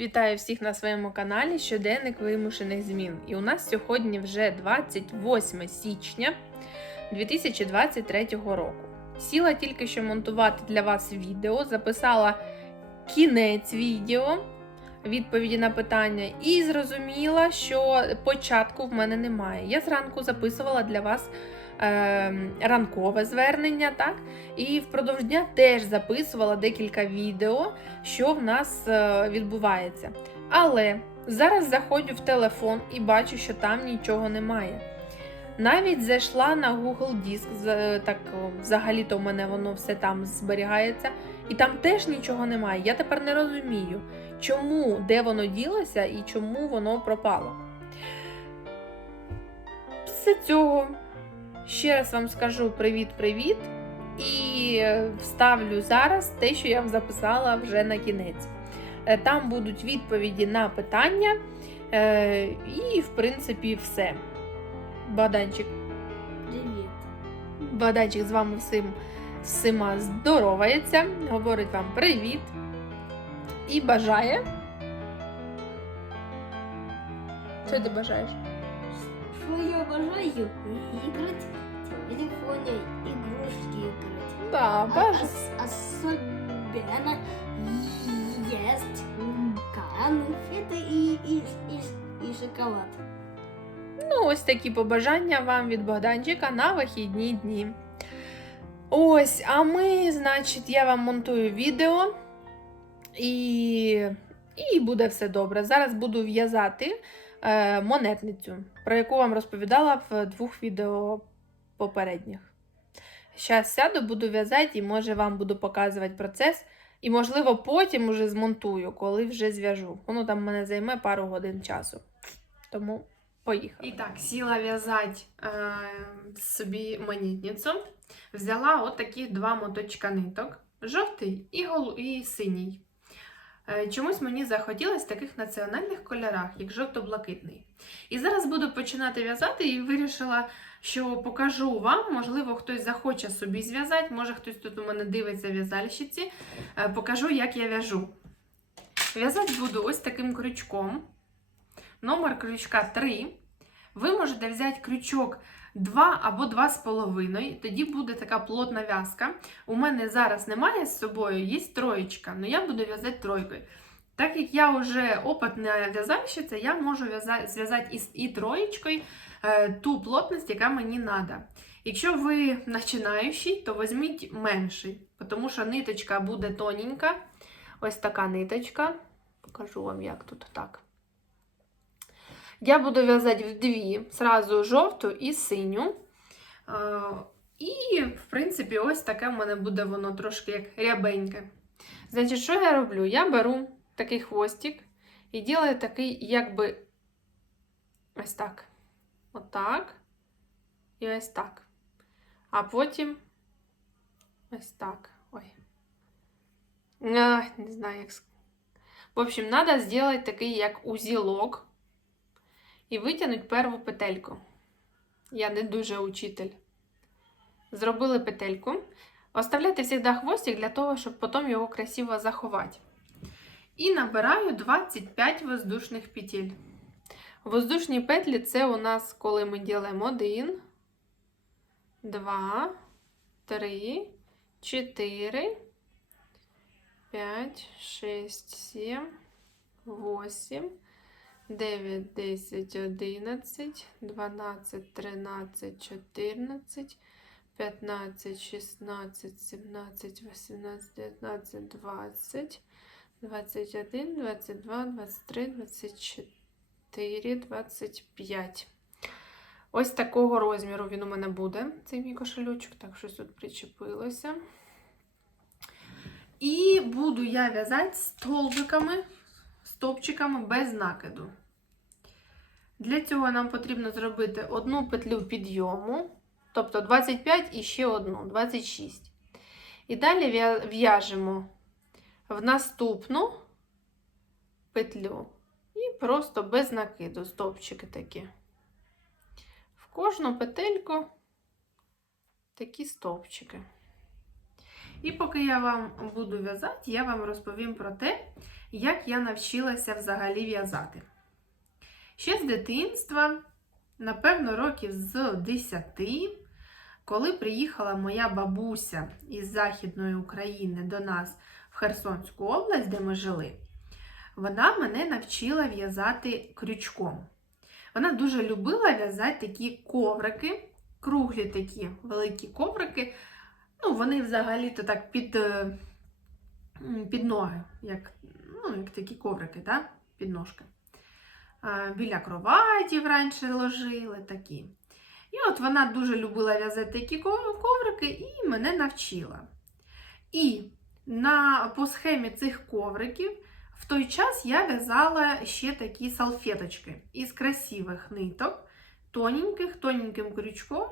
Вітаю всіх на своєму каналі Щоденник вимушених змін. І у нас сьогодні вже 28 січня 2023 року. Сіла тільки що монтувати для вас відео, записала кінець відео, відповіді на питання, і зрозуміла, що початку в мене немає. Я зранку записувала для вас ранкове звернення, так? І впродовж дня теж записувала декілька відео, що в нас е, відбувається. Але зараз заходжу в телефон і бачу, що там нічого немає. Навіть зайшла на Google Диск, так взагалі-то в мене воно все там зберігається, і там теж нічого немає. Я тепер не розумію, чому, де воно ділося і чому воно пропало. Після цього ще раз вам скажу привіт-привіт. І вставлю зараз те, що я вам записала вже на кінець. Е, Там будуть відповіді на питання, е, і, в принципі, все. Баданчик, Привіт. Баданчик з вами всім всіма здоровається, говорить вам привіт і бажає. Що ти бажаєш? Що я бажаю? Іграти в телефоні, ігрушки іграти. Да, А- ос- Особенно есть конфети і, і, і, і шоколад. Ну, ось такі побажання вам від Богданчика на вихідні дні. Ось, а ми, значить, я вам монтую відео і, і буде все добре. Зараз буду в'язати е, монетницю, про яку вам розповідала в двох відео попередніх. Зараз сяду, буду в'язати і може вам буду показувати процес. І, можливо, потім уже змонтую, коли вже зв'яжу. Воно там мене займе пару годин часу. Тому Поїхали. І так, сіла в'язати е, собі монітницю. Взяла от такі два моточка ниток: жовтий і, голу, і синій. Е, чомусь мені захотілося в таких національних кольорах, як жовто-блакитний. І зараз буду починати в'язати і вирішила, що покажу вам, можливо, хтось захоче собі зв'язати, може хтось тут у мене дивиться в'язальщиці. Е, покажу, як я в'яжу. В'язати буду ось таким крючком. Номер крючка 3. Ви можете взяти крючок 2 або 2,5, тоді буде така плотна в'язка. У мене зараз немає з собою, є троєчка, але я буду в'язати тройкою. Так як я вже опитна в'язальщиця, я можу зв'язати і троєчкою е, ту плотність, яка мені треба. Якщо ви починаючий, то візьміть менший, тому що ниточка буде тоненька. Ось така ниточка. Покажу вам, як тут так. Я буду в'язати в дві, сразу жовту і синю. Е, І, в принципі, ось таке в мене буде воно трошки як рябеньке. Значить, що я роблю? Я беру такий хвостик і ділаю такий, якби ось так. Отак. І ось так. А потім ось так. Ой. А, не знаю, як. В общем, треба зробити такий, як узілок і витягнути перву петельку. Я не дуже учитель. Зробили петельку. Оставляйте завжди хвостик для того, щоб потім його красиво заховати. І набираю 25 воздушних петель. Воздушні петлі це у нас, коли ми ділимо 1, 2, 3, 4, 5, 6, 7, 8, 9, 10, 11, 12, 13, 14, 15, 16, 17, 18, 19, 20, 21, 22, 23, 24, 25. Ось такого розміру він у мене буде, цей мій кошелючок, так щось тут причепилося. І буду я в'язати столбиками, стовпчиками без накиду. Для цього нам потрібно зробити одну петлю підйому, тобто 25 і ще одну, 26. І далі в'яжемо в наступну петлю і просто без накиду стовпчики такі. В кожну петельку такі стовпчики. І поки я вам буду в'язати, я вам розповім про те, як я навчилася взагалі в'язати. Ще з дитинства, напевно, років з 10, коли приїхала моя бабуся із Західної України до нас Херсонську область, де ми жили, вона мене навчила в'язати крючком. Вона дуже любила в'язати такі коврики, круглі такі великі коврики. Ну, вони взагалі-то так під, е, під ноги, як, ну, як такі коврики, да? під ножки. Біля кроватів раніше ложили такі. І от вона дуже любила в'язати такі коврики і мене навчила. І на, по схемі цих ковриків в той час я в'язала ще такі салфеточки із красивих ниток, тоненьких, тоненьким крючком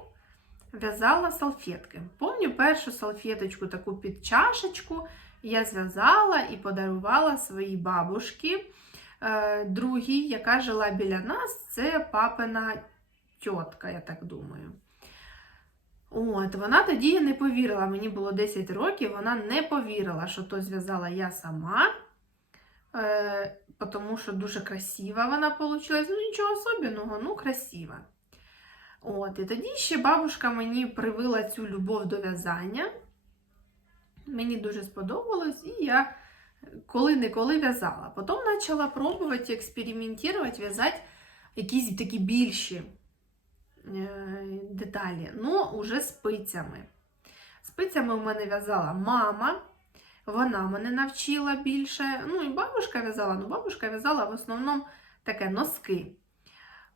в'язала салфетки. Помню першу салфеточку таку під чашечку я зв'язала і подарувала своїй бабушці. Е, Другій, яка жила біля нас, це папина тітка, я так думаю. От, вона тоді не повірила, мені було 10 років, вона не повірила, що то зв'язала я сама, е, тому що дуже красива вона вийшла. Ну, нічого особливого, ну, красива. От, і тоді ще бабушка мені привила цю любов до в'язання. Мені дуже сподобалось, і я коли-неколи в'язала. Потім почала пробувати експериментувати, в'язати якісь такі більші деталі. Ну, уже спицями. Спицями у мене в'язала мама. Вона мене навчила більше. Ну, і бабушка в'язала, ну бабушка в'язала в основному таке носки.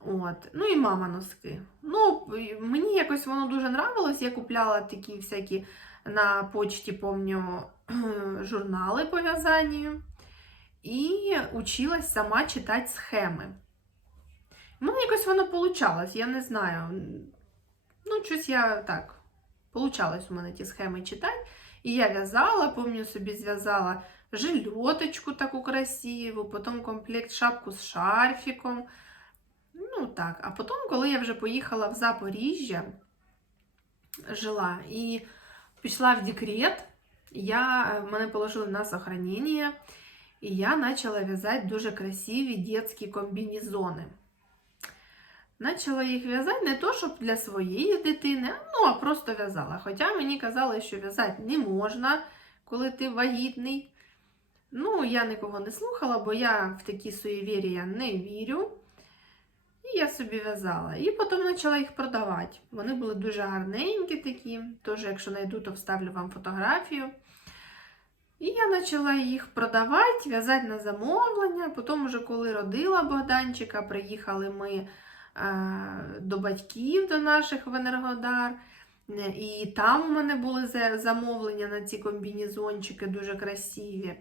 От. Ну і мама носки. Ну, мені якось воно дуже нравилось. Я купляла такі всякі на почті, помню, журнали по в'язанню. І училась сама читати схеми. У мене якось воно получалось, я не знаю. Ну, щось я так. Получалось у мене ті схеми читати. І я в'язала, помню, собі зв'язала жильоточку таку красиву, потім комплект шапку з шарфіком. Ну так, а потім, коли я вже поїхала в Запоріжжя, жила і пішла в декрет, я, мене положили на сохранення, і я почала в'язати дуже красиві дитячі комбінезони. Почала їх в'язати не то, щоб для своєї дитини, ну, а просто в'язала. Хоча мені казали, що в'язати не можна, коли ти вагітний. Ну, я нікого не слухала, бо я в такі суєвір'я не вірю. І я собі в'язала. І потім почала їх продавати. Вони були дуже гарненькі такі. Тож, якщо знайду, то вставлю вам фотографію. І я почала їх продавати, в'язати на замовлення. Потім, уже коли родила Богданчика, приїхали ми до батьків до наших в Енергодар. Е, І там у мене були замовлення на ці комбінезончики дуже красиві.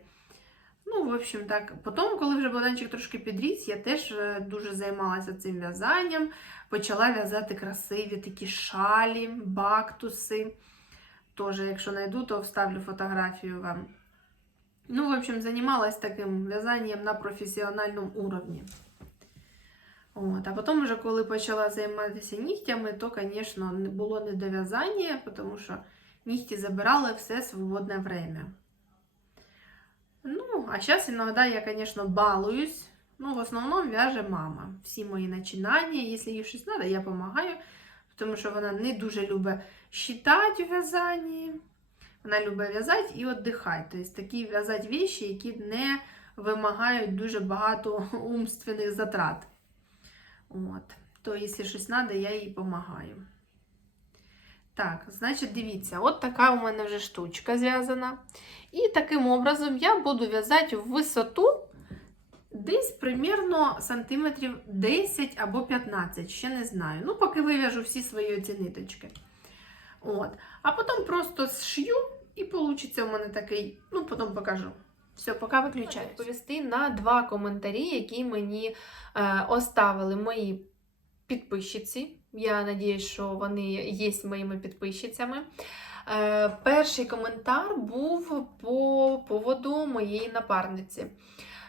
Ну, в общем, так. Потім, коли вже Богданчик трошки підріс, я теж е, дуже займалася цим в'язанням. Почала в'язати красиві такі шалі, бактуси. Теж, якщо знайду, то вставлю фотографію вам. Ну, в общем, займалась таким в'язанням на професіональному уровні. От. А потім, вже коли почала займатися нігтями, то, звісно, було не до в'язання, тому що нігті забирали все свободне время. Ну, а зараз іноді я, звісно, балуюсь. Ну, в основному в'яже мама. Всі мої починання, якщо їй щось треба, я допомагаю, тому що вона не дуже любить читати у в'язанні. Вона любить в'язати і віддихати. Тобто такі в'язати віші, які не вимагають дуже багато умственних затрат. От. То, якщо щось треба, я їй допомагаю. Так, значить, дивіться, от така у мене вже штучка зв'язана. І таким образом я буду в'язати в висоту десь примірно сантиметрів 10 або 15, ще не знаю. Ну, поки вив'яжу всі свої оці ниточки. От. А потім просто зшью, і вийде у мене такий, ну, потім покажу. Все, поки виключаю. Відповісти на два коментарі, які мені е, оставили мої підписчиці. Я надіюсь, що вони є моїми підписчицями. Е, перший коментар був по поводу моєї напарниці.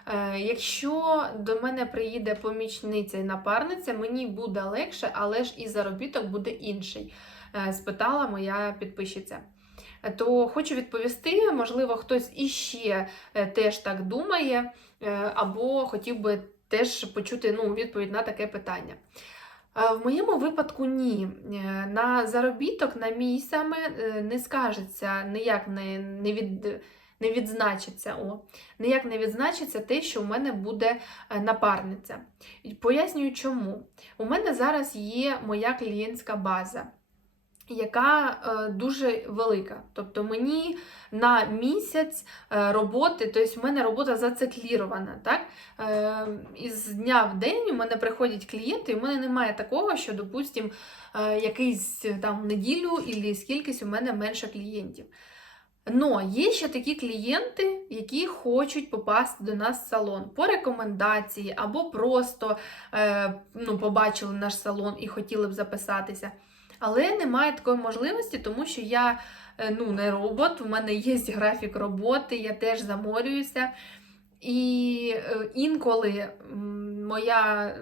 Е, якщо до мене приїде помічниця і напарниця, мені буде легше, але ж і заробіток буде інший, е, спитала моя підписчиця. То хочу відповісти, можливо, хтось іще е, теж так думає, е, або хотів би теж почути ну, відповідь на таке питання. Е, В моєму випадку ні. На заробіток, на мій саме не скажеться, ніяк не, не, від, не відзначиться. О, ніяк не відзначиться те, що у мене буде напарниця. Пояснюю чому. У мене зараз є моя клієнтська база, яка е, дуже велика. Тобто мені на місяць е, роботи, тобто в мене робота зациклірована. Так? Е, із дня в день у мене приходять клієнти, і в мене немає такого, що, допустим, якийсь там неділю або скількись у мене менше клієнтів. Но є ще такі клієнти, які хочуть попасти до нас в салон по рекомендації, або просто ну, побачили наш салон і хотіли б записатися. Але немає такої можливості, тому що я е, ну, не робот, у мене є графік роботи, я теж заморююся. І е, інколи моя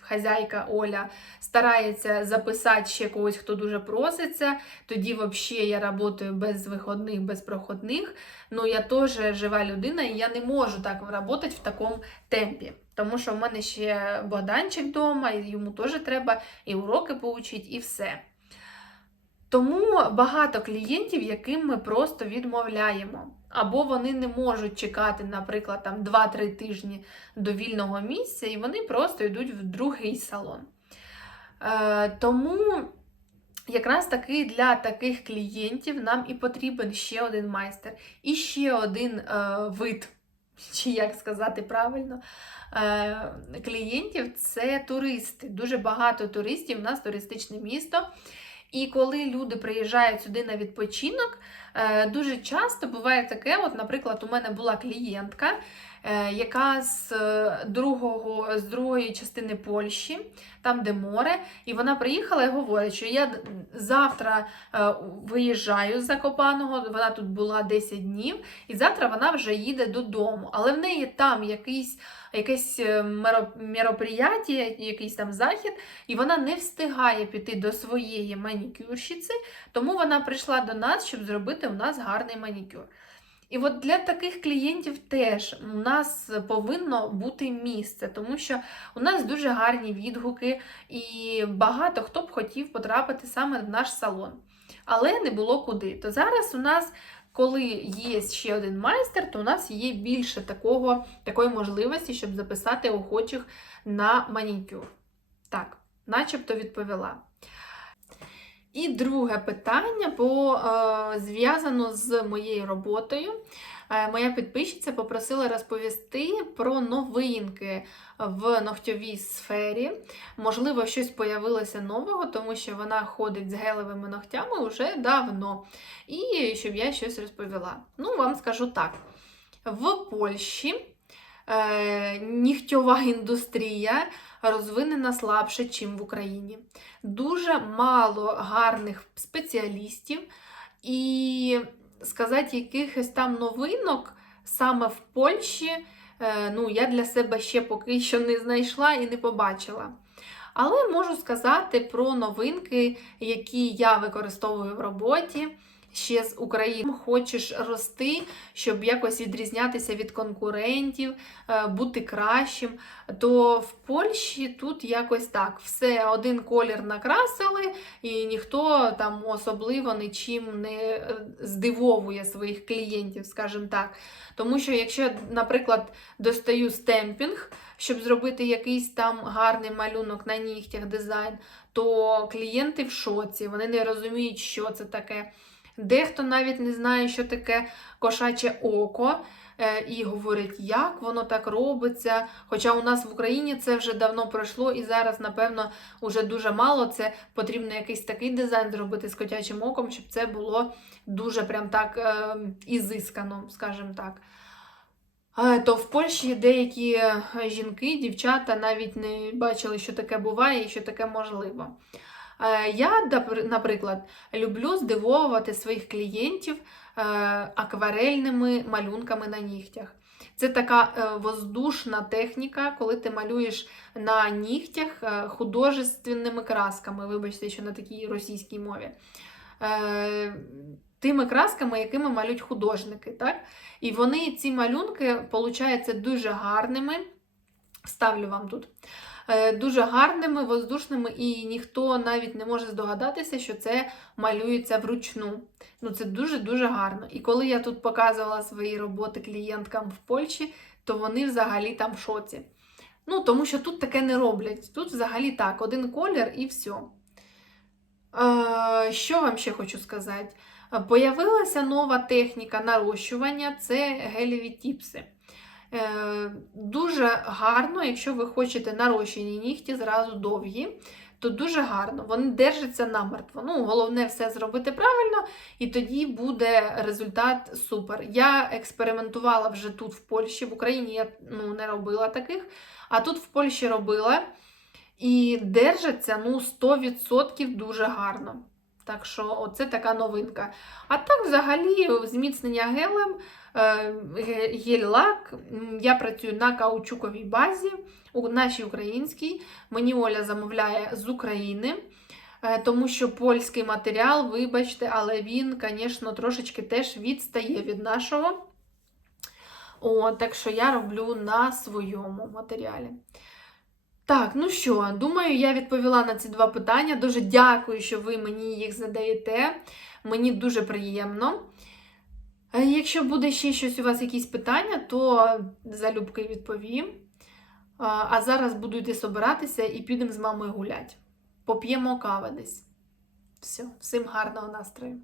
хазяйка Оля старається записати ще когось, хто дуже проситься. Тоді взагалі я працюю без виходних, без проходних. Ну я теж жива людина, і я не можу так працювати в такому темпі. Тому що в мене ще Богданчик вдома, і йому теж треба і уроки поучити, і все. Тому багато клієнтів, яким ми просто відмовляємо. Або вони не можуть чекати, наприклад, там 2-3 тижні до вільного місця, і вони просто йдуть в другий салон. Е, тому якраз таки для таких клієнтів нам і потрібен ще один майстер, і ще один е, вид, чи як сказати правильно, е, клієнтів це туристи. Дуже багато туристів, у нас туристичне місто. І коли люди приїжджають сюди на відпочинок, дуже часто буває таке, от, наприклад, у мене була клієнтка, е, яка з, е, другого, з другої частини Польщі, там де море, і вона приїхала і говорить, що я завтра е, виїжджаю з Закопаного, вона тут була 10 днів, і завтра вона вже їде додому. Але в неї там якийсь, якесь е, мероприятие, якийсь там захід, і вона не встигає піти до своєї манікюрщиці, тому вона прийшла до нас, щоб зробити у нас гарний манікюр. І от для таких клієнтів теж у нас повинно бути місце, тому що у нас дуже гарні відгуки, і багато хто б хотів потрапити саме в наш салон. Але не було куди. То зараз у нас, коли є ще один майстер, то у нас є більше такого, такої можливості, щоб записати охочих на манікюр. Так, начебто відповіла. І друге питання по, е, зв'язано з моєю роботою. Е, моя підписчиця попросила розповісти про новинки в ногтьовій сфері. Можливо, щось появилося нового, тому що вона ходить з гелевими ногтями вже давно. І щоб я щось розповіла. Ну, вам скажу так: в Польщі нігтьова індустрія розвинена слабше, ніж в Україні. Дуже мало гарних спеціалістів, і сказати якихось там новинок саме в Польщі, е, ну, я для себе ще поки що не знайшла і не побачила. Але можу сказати про новинки, які я використовую в роботі. Ще з України хочеш рости, щоб якось відрізнятися від конкурентів, е, бути кращим. То в Польщі тут якось так: все один колір накрасили, і ніхто там особливо нічим не е, здивовує своїх клієнтів, скажімо так. Тому що, якщо, наприклад, достаю стемпінг, щоб зробити якийсь там гарний малюнок на нігтях дизайн, то клієнти в шоці, вони не розуміють, що це таке. Дехто навіть не знає, що таке кошаче око, е, і говорить, як воно так робиться. Хоча у нас в Україні це вже давно пройшло, і зараз, напевно, уже дуже мало. Це потрібно якийсь такий дизайн зробити з котячим оком, щоб це було дуже прям так е, ізискано, скажімо так. Е, То в Польщі деякі е, жінки, дівчата навіть не бачили, що таке буває і що таке можливо. Е, Я, наприклад, люблю здивовувати своїх клієнтів е, акварельними малюнками на нігтях. Це така е, воздушна техніка, коли ти малюєш на нігтях художественними красками. Вибачте, що на такій російській мові. Тими красками, якими малюють художники. Так? І вони, ці малюнки, получаються дуже гарними. Ставлю вам тут. Е, Дуже гарними, воздушними, і ніхто навіть не може здогадатися, що це малюється вручну. Ну, це дуже-дуже гарно. І коли я тут показувала свої роботи клієнткам в Польщі, то вони взагалі там в шоці. Ну, тому що тут таке не роблять. Тут взагалі так, один колір і все. Що вам ще хочу сказати? Появилася нова техніка нарощування це гелеві тіпси. Е, дуже гарно, якщо ви хочете нарощені нігті зразу довгі, то дуже гарно. Вони держаться намертво. Ну, головне все зробити правильно, і тоді буде результат супер. Я експериментувала вже тут в Польщі, в Україні я ну, не робила таких, а тут в Польщі робила. І держаться ну, 100% дуже гарно. Так що, оце така новинка. А так, взагалі, зміцнення гелем, ге- гель-лак. Я працюю на каучуковій базі, у нашій українській. Мені Оля замовляє з України, е, тому що польський матеріал, вибачте, але він, звісно, трошечки теж відстає від нашого. О, так що я роблю на своєму матеріалі. Так, ну що, думаю, я відповіла на ці два питання. Дуже дякую, що ви мені їх задаєте. Мені дуже приємно. Якщо буде ще щось у вас, якісь питання, то залюбки відповім. А зараз буду йти собиратися і підемо з мамою гулять. Поп'ємо кави десь. Все, всім гарного настрою.